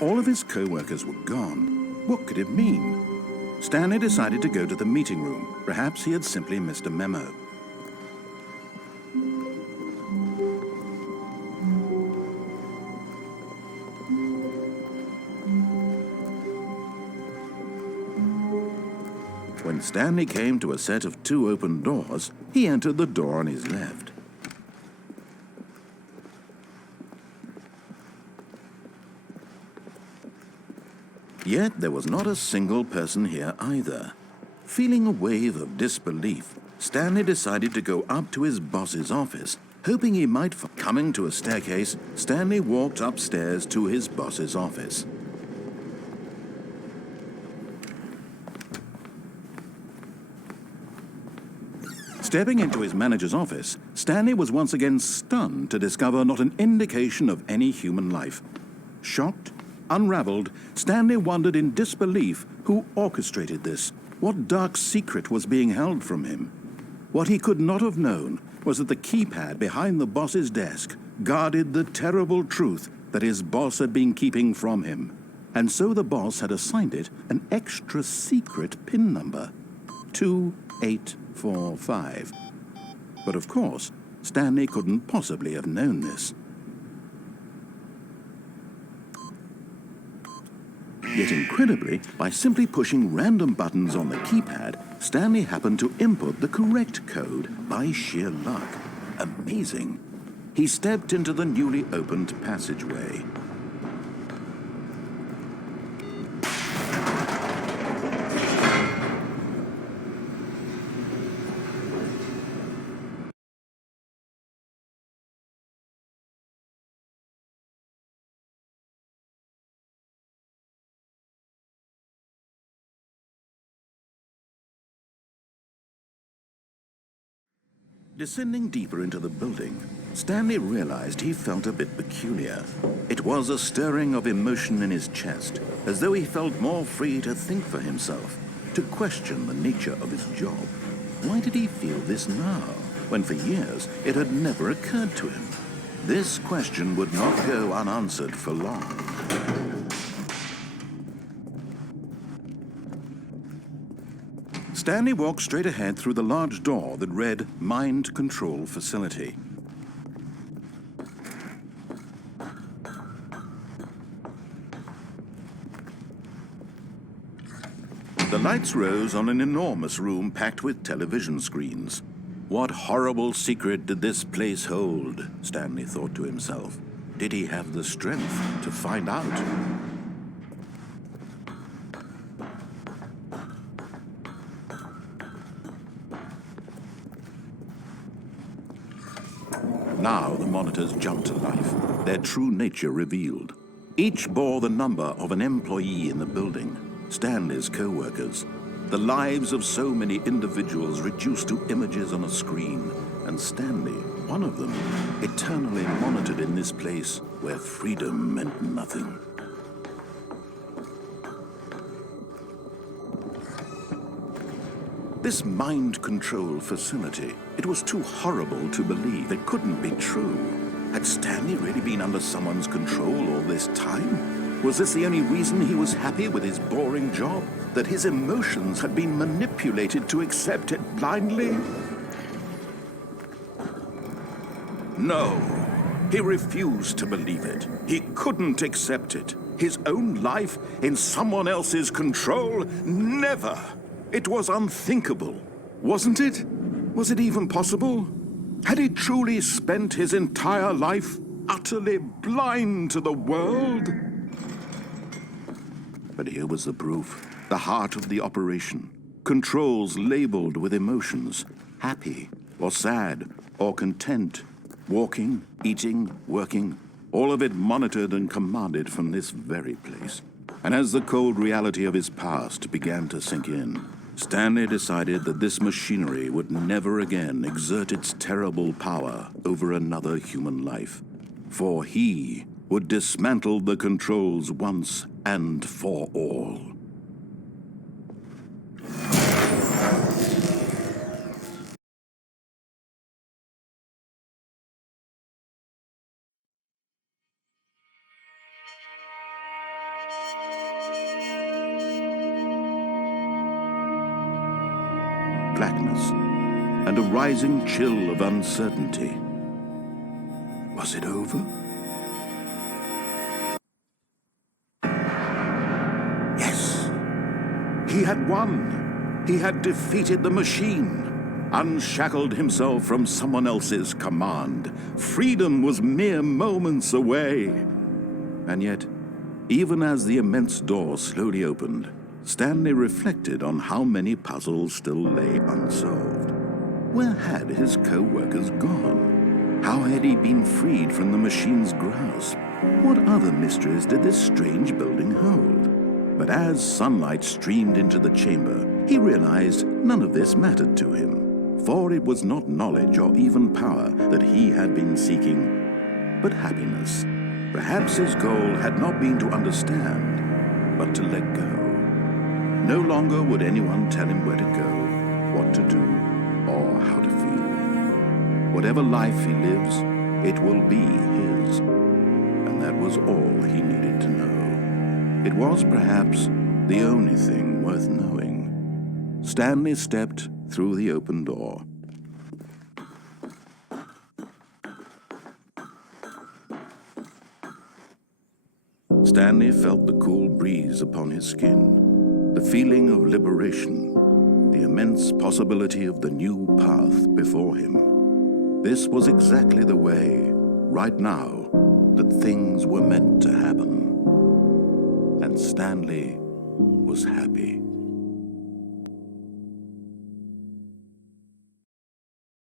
all of his co-workers were gone. What could it mean? Stanley decided to go to the meeting room. Perhaps he had simply missed a memo. When Stanley came to a set of 2 open doors, he entered the door on his left. Yet there was not a single person here either. Feeling a wave of disbelief, Stanley decided to go up to his boss's office, hoping he might find. Coming to a staircase, Stanley walked upstairs to his boss's office. Stepping into his manager's office, Stanley was once again stunned to discover not an indication of any human life. Shocked, unraveled, Stanley wondered in disbelief who orchestrated this. What dark secret was being held from him? What he could not have known was that the keypad behind the boss's desk guarded the terrible truth that his boss had been keeping from him. And so the boss had assigned it an extra secret PIN number, 2845. But of course, Stanley couldn't possibly have known this. Yet incredibly, by simply pushing random buttons on the keypad, Stanley happened to input the correct code by sheer luck. Amazing. He stepped into the newly opened passageway. Descending deeper into the building, Stanley realized he felt a bit peculiar. It was a stirring of emotion in his chest, as though he felt more free to think for himself, to question the nature of his job. Why did he feel this now, when for years it had never occurred to him? This question would not go unanswered for long. Stanley walked straight ahead through the large door that read Mind Control Facility. The lights rose on an enormous room packed with television screens. What horrible secret did this place hold? Stanley thought to himself. Did he have the strength to find out? Now the monitors jumped to life, their true nature revealed. Each bore the number of an employee in the building, Stanley's co-workers. The lives of so many individuals reduced to images on a screen, and Stanley, one of them, eternally monitored in this place where freedom meant nothing. This mind control facility, it was too horrible to believe. It couldn't be true. Had Stanley really been under someone's control all this time? Was this the only reason he was happy with his boring job? That his emotions had been manipulated to accept it blindly? No, he refused to believe it. He couldn't accept it. His own life in someone else's control? Never! It was unthinkable, wasn't it? Was it even possible? Had he truly spent his entire life utterly blind to the world? But here was the proof, the heart of the operation. Controls labeled with emotions, happy or sad or content, walking, eating, working, all of it monitored and commanded from this very place. And as the cold reality of his past began to sink in, Stanley decided that this machinery would never again exert its terrible power over another human life, for he would dismantle the controls once and for all. blackness and a rising chill of uncertainty. Was it over? Yes! He had won! He had defeated the machine, unshackled himself from someone else's command. Freedom was mere moments away. And yet, even as the immense door slowly opened, Stanley reflected on how many puzzles still lay unsolved. Where had his co-workers gone? How had he been freed from the machine's grasp? What other mysteries did this strange building hold? But as sunlight streamed into the chamber, he realized none of this mattered to him, for it was not knowledge or even power that he had been seeking, but happiness. Perhaps his goal had not been to understand, but to let go. No longer would anyone tell him where to go, what to do, or how to feel. Whatever life he lives, it will be his. And that was all he needed to know. It was perhaps the only thing worth knowing. Stanley stepped through the open door. Stanley felt the cool breeze upon his skin, the feeling of liberation, the immense possibility of the new path before him. This was exactly the way, right now, that things were meant to happen. And Stanley was happy.